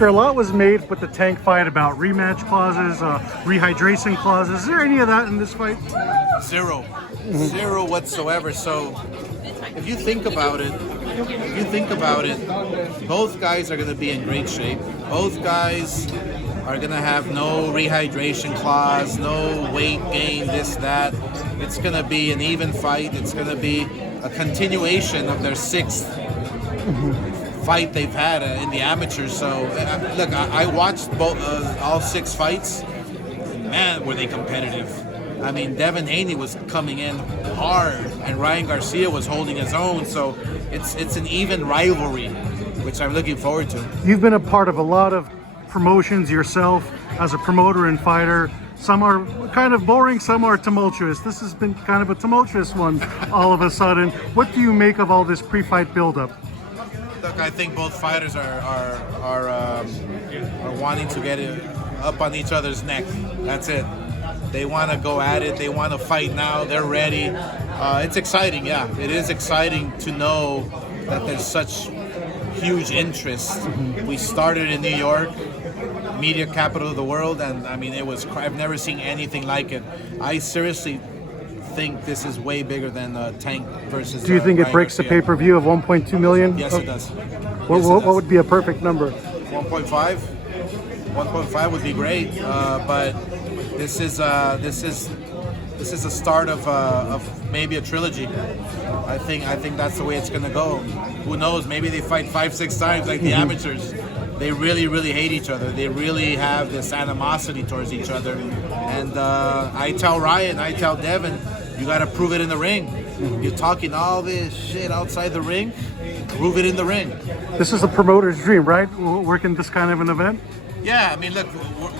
A lot was made with the Tank fight about rematch clauses, rehydration clauses. Is there any of that in this fight? Zero. Zero whatsoever. So if you think about it, both guys are going to be in great shape. Both guys are going to have no rehydration clause, no weight gain, this, that. It's going to be an even fight. It's going to be a continuation of their sixth fight they've had in the amateurs. So look, I watched all six fights. Man, were they competitive. I mean, Devin Haney was coming in hard, and Ryan-Garcia was holding his own. So it's an even rivalry, which I'm looking forward to. You've been a part of a lot of promotions yourself as a promoter and fighter. Some are kind of boring, some are tumultuous. This has been kind of a tumultuous one all of a sudden. What do you make of all this pre-fight buildup? Look, I think both fighters are wanting to get it up on each other's neck. That's it. They want to go at it. They want to fight now. They're ready. It's exciting, yeah. It is exciting to know that there's such huge interest. We started in New York, media capital of the world, and I mean, I've never seen anything like it. I seriously think this is way bigger than Tank versus. Do you think it breaks the pay-per-view of 1.2 million? Yes, it does. What would be a perfect number? 1.5. 1.5 would be great, but this is the start of maybe a trilogy. I think that's the way it's gonna go. Who knows? Maybe they fight 5-6 times like the amateurs. They really hate each other. They really have this animosity towards each other. And I tell Ryan, I tell Devin, you got to prove it in the ring. You're talking all this shit outside the ring, prove it in the ring. This is a promoter's dream, right? Working this kind of an event? Yeah, I mean, look,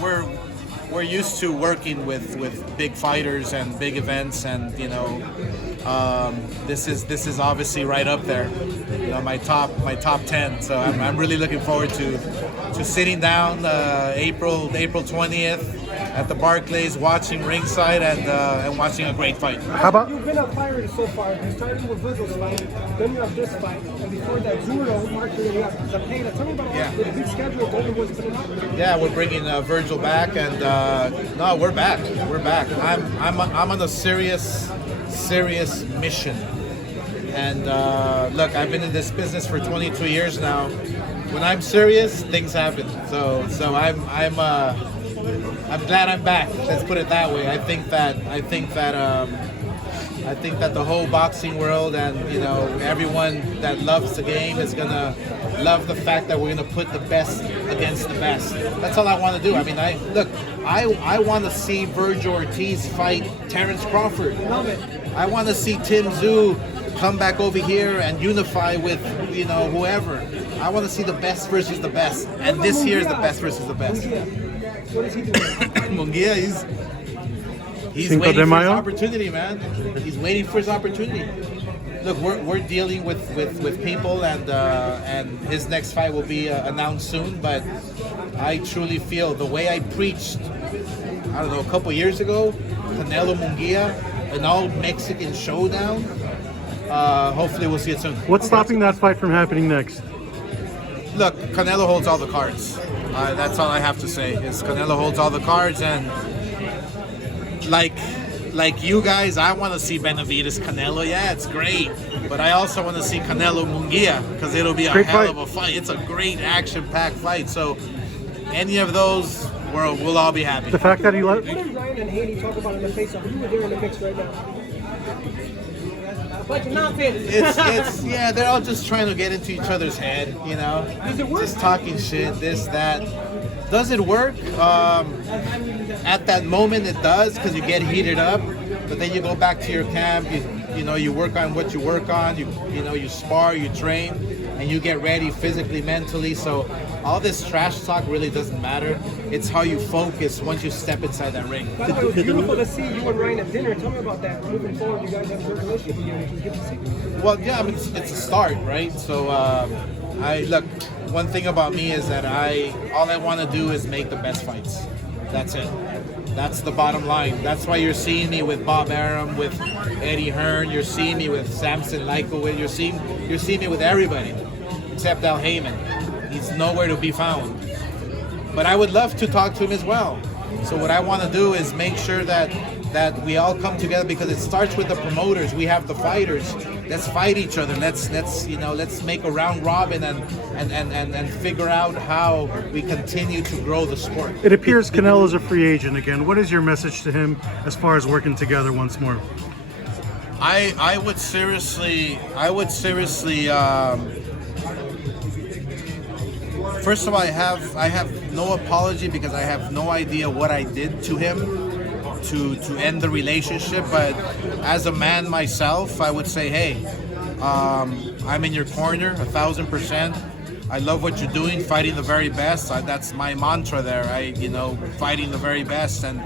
we're used to working with big fighters and big events, and you know, this is obviously right up there. You know, my top 10. So I'm really looking forward to sitting down April 20th at the Barclays, watching ringside and watching a great fight. How about you've been a fighter so far? You started with Virgil's fight, then you have this fight, and before that, Zuro, Mark, you have Zapata. Tell me about the big schedule Golden Boy's putting out. Yeah, we're bringing Virgil back, and no, we're back. We're back. I'm on a serious mission. And look, I've been in this business for 22 years now. When I'm serious, things happen. So I'm glad I'm back. Let's put it that way. I think that the whole boxing world and you know everyone that loves the game is gonna love the fact that we're gonna put the best against the best. That's all I want to do. I mean, I want to see Virgil Ortiz fight Terrence Crawford. I want to see Tim Tszyu come back over here and unify with you know whoever. I want to see the best versus the best, and this year is the best versus the best. What is he doing? Munguia, he's waiting for his opportunity, man. He's waiting for his opportunity. Look, we're dealing with people, and his next fight will be announced soon. But I truly feel the way I preached, I don't know, a couple years ago, Canelo Munguia, an all Mexican showdown. Hopefully, we'll see it soon. what's stopping that fight from happening next? Look, Canelo holds all the cards. That's all I have to say. Is Canelo holds all the cards, and like you guys, I want to see Benavidez Canelo. Yeah, it's great, but I also want to see Canelo Munguia because it'll be a hell of a fight. It's a great action-packed fight. So any of those, we'll all be happy. The fact that he let What did Ryan and Haney talk about in the face-off? You were there in the mix right now. But you're not finished. It's yeah, they're all just trying to get into each other's head, you know. Does it work? Just talking shit, this, that. Does it work? At that moment, it does because you get heated up. But then you go back to your camp. You know, you work on what you work on. You know, you spar, you train, and you get ready physically, mentally. So all this trash talk really doesn't matter. It's how you focus once you step inside that ring. By the way, it was beautiful to see you and Ryan at dinner. Tell me about that. Moving forward, you guys have a good relationship again, which was good to see. Well, yeah, I mean, it's a start, right? So, look, one thing about me is that all I want to do is make the best fights. That's it. That's the bottom line. That's why you're seeing me with Bob Arum, with Eddie Hearn. You're seeing me with Samson Leikowicz. You're seeing me with everybody except Al Heyman. He's nowhere to be found. but I would love to talk to him as well. So what I want to do is make sure that we all come together, because it starts with the promoters. We have the fighters. Let's fight each other. Let's make a round robin and figure out how we continue to grow the sport. It appears Canelo's a free agent again. What is your message to him as far as working together once more? I would seriously. First of all, I have no apology, because I have no idea what I did to him to end the relationship. But as a man myself, I would say, hey, I'm in your corner 1,000%. I love what you're doing, fighting the very best. That's my mantra there. Fighting the very best, and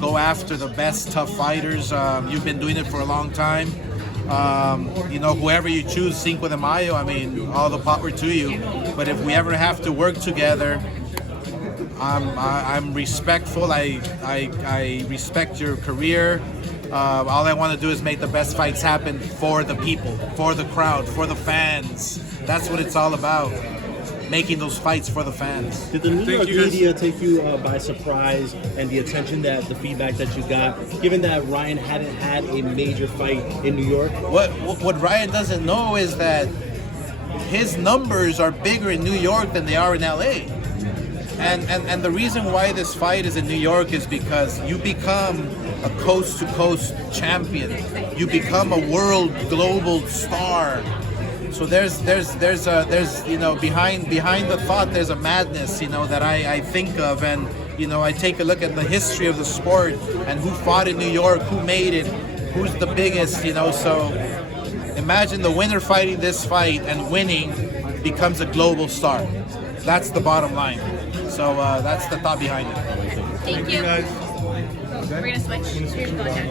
go after the best tough fighters. You've been doing it for a long time. Whoever you choose, Cinco de Mayo, all the power to you. But if we ever have to work together, I'm respectful. I respect your career. All I want to do is make the best fights happen for the people, for the crowd, for the fans. That's what it's all about. Making those fights for the fans. Did the New York media take you by surprise, and the attention, the feedback that you got, given that Ryan hadn't had a major fight in New York? What Ryan doesn't know is that his numbers are bigger in New York than they are in LA. And the reason why this fight is in New York is because you become a coast-to-coast champion. You become a world, global star. So there's behind the thought, there's a madness, that I think of, and I take a look at the history of the sport and who fought in New York, who made it, who's the biggest, So imagine the winner fighting this fight and winning becomes a global star. That's the bottom line. So that's the thought behind it. Thank you. We're gonna switch. Here's going down.